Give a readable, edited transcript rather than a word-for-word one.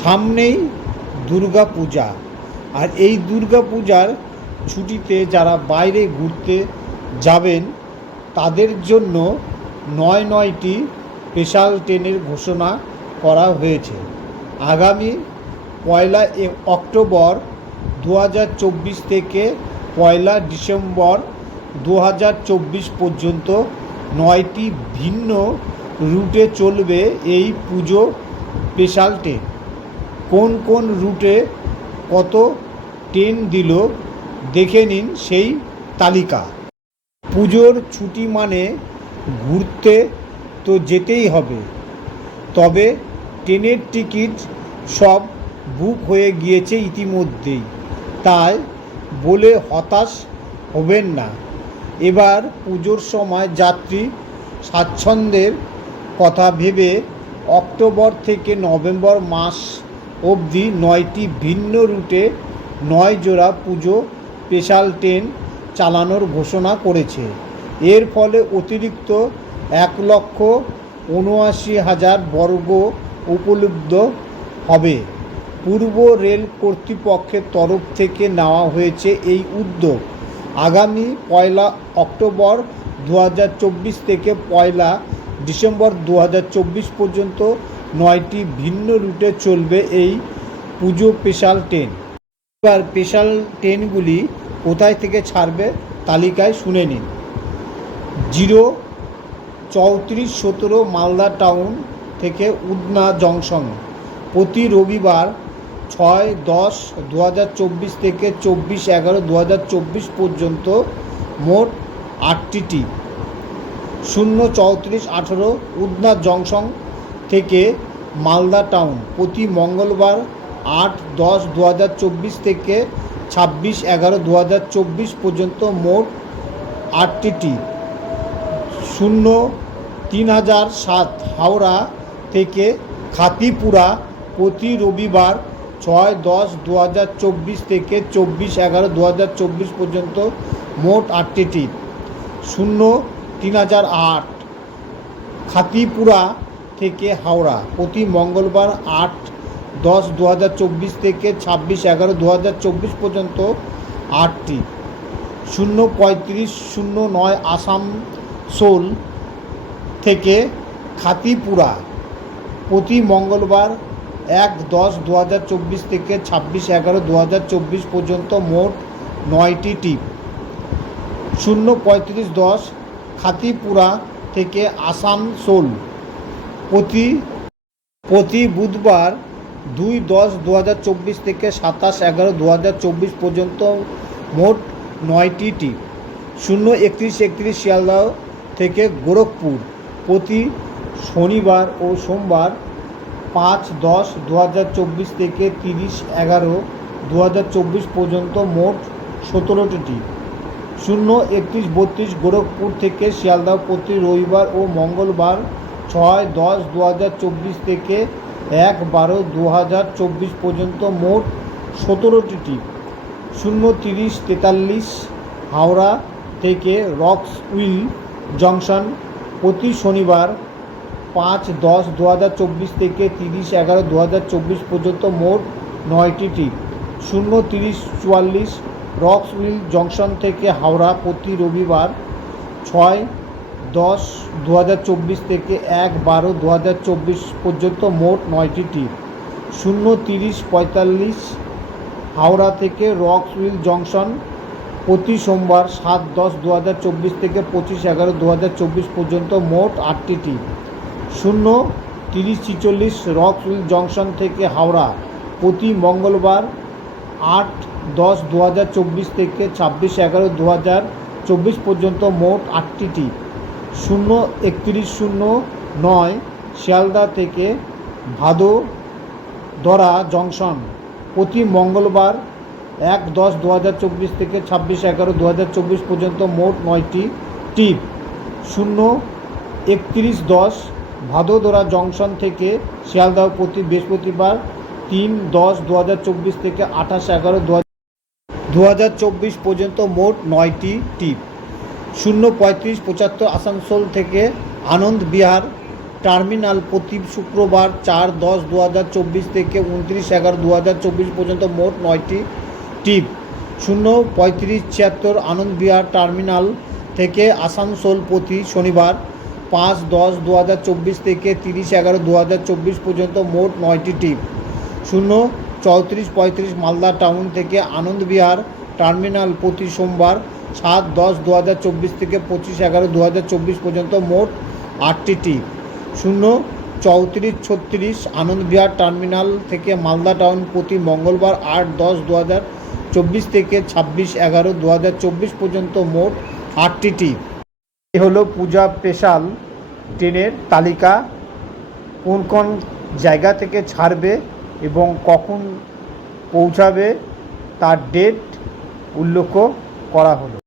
সামনেই দুর্গা পূজা, আর এই দুর্গা পূজার ছুটিতে যারা বাইরে ঘুরতে যাবেন তাদের জন্য নয়টি স্পেশাল ট্রেনের ঘোষণা করা হয়েছে। আগামী 1 অক্টোবর 2024 থেকে 1 ডিসেম্বর 2024 পর্যন্ত 9টি ভিন্ন রুটে চলবে এই পুজো স্পেশাল ট্রেন। কোন কোন রুটে কত ট্রেন দিল দেখে নিন সেই তালিকা। পুজোর ছুটি মানে ঘুরতে তো যেতেই হবে, তবে ট্রেনের টিকিট সব বুক হয়ে গিয়েছে ইতিমধ্যেই, তাই বলে হতাশ হবেন না। এবার পুজোর সময় যাত্রী স্বাচ্ছন্দ্যের কথা ভেবে অক্টোবর থেকে নভেম্বর মাস অবধি 9টি ভিন্ন রুটে 9 জোড়া পুজো স্পেশাল ট্রেন চালানোর ঘোষণা করেছে। এর ফলে অতিরিক্ত 1,79,000 বর্গ উপলব্ধ হবে। পূর্ব রেল কর্তৃপক্ষের তরফ থেকে নেওয়া হয়েছে এই উদ্যোগ। আগামী 1 অক্টোবর 2024 থেকে 1 ডিসেম্বর 2024 পর্যন্ত 9টি ভিন্ন রুটে চলবে এই পুজো স্পেশাল ট্রেন। এবার স্পেশাল ট্রেনগুলি কোথায় থেকে ছাড়বে তালিকায় শুনে নিন। 3417 মালদা টাউন থেকে উদনা জংশন প্রতি রবিবার 6-10-2024 থেকে 24-11-2024 পর্যন্ত মোট 8টি টিপ। 03418 উদনা জংশন থেকে মালদা টাউন প্রতি মঙ্গলবার 8-10-2024 থেকে 26-11-2024 পর্যন্ত মোট 8টি টিপ। 03007 হাওড়া থেকে খাতিপুরা প্রতি রবিবার 6-10-2024 থেকে 24-11-2024 পর্যন্ত মোট 8টি টিপ। 03008 খাতিপুরা থেকে হাওড়া প্রতি মঙ্গলবার 8-10-2024 থেকে 26-11-2024 পর্যন্ত 8টি। 03509 আসানসোল থেকে খাতিপুরা প্রতি মঙ্গলবার 1-10-2024 থেকে 26-11-2024 পর্যন্ত মোট 9টি টিপ। 03510 খাতিপুরা থেকে আসানসোল প্রতি বুধবার 2-10-2024 থেকে 27-11-2024 পর্যন্ত মোট 9টি টিপ। 03131 শিয়ালদহ থেকে গোরখপুর প্রতি শনিবার ও সোমবার 5-10-2024 থেকে 30-11-2024 পর্যন্ত মোট 17টি টিপ। 03132 গোরখপুর থেকে শিয়ালদহ প্রতি রবিবার ও মঙ্গলবার 6-10-2024 থেকে 1-12-2024 পর্যন্ত মোট 17টি টিপ। 03043 হাওড়া থেকে রক্স উইল জংশন প্রতি শনিবার 5-10-2024 থেকে 30-11-2024 পর্যন্ত মোট 9টি টিপ। 03044 রক্স উইল জংশন থেকে হাওড়া প্রতি রবিবার 6-10-2024 থেকে 1-12-2024 পর্যন্ত মোট 9টি টিপ। 03045 হাওড়া থেকে রক্স উইল জংশন প্রতি সোমবার 7-10-2024 থেকে 25-11-2024 পর্যন্ত মোট 8টি টিপ। 03046 রক্স উইল জংশন থেকে হাওড়া প্রতি মঙ্গলবার 8-10-2024 থেকে 26-11-2024 পর্যন্ত মোট 8টি টিপ। 03109 শিয়ালদা থেকে ভাদোদরা জংশন প্রতি মঙ্গলবার 1-10-2024 থেকে 26-11-2024 পর্যন্ত মোট 9টি টিপ। 03110 ভাদোদরা জংশন থেকে শিয়ালদহ প্রতি বৃহস্পতিবার 3-10-2024 থেকে 28-11-2024 পর্যন্ত মোট 9টি টিপ। 03575 আসানসোল থেকে আনন্দ বিহার টার্মিনাল প্রতি শুক্রবার 4/10/2024 থেকে 29/11/2024 পর্যন্ত মোট 9টি টিপ। 0:3576 আনন্দ বিহার টার্মিনাল থেকে আসানসোল প্রতি শনিবার 5/10/2024 থেকে 30/11/2024 পর্যন্ত মোট 9টি টিপ। 0:3435 মালদা টাউন থেকে আনন্দ বিহার টার্মিনাল প্রতি সোমবার 7/10/2024 থেকে 25/11/2024 পর্যন্ত মোট 8টি টিপ। 0:3436 আনন্দ বিহার টার্মিনাল থেকে মালদা টাউন প্রতি মঙ্গলবার 8/10/2024 থেকে 26/11/2024 পর্যন্ত মোট 8টি টিপ। এই হলো পূজা স্পেশাল ট্রেনের তালিকা, কোন কোন জায়গা থেকে ছাড়বে এবং কখন পৌঁছাবে তার ডেট উল্লেখ করা হলো।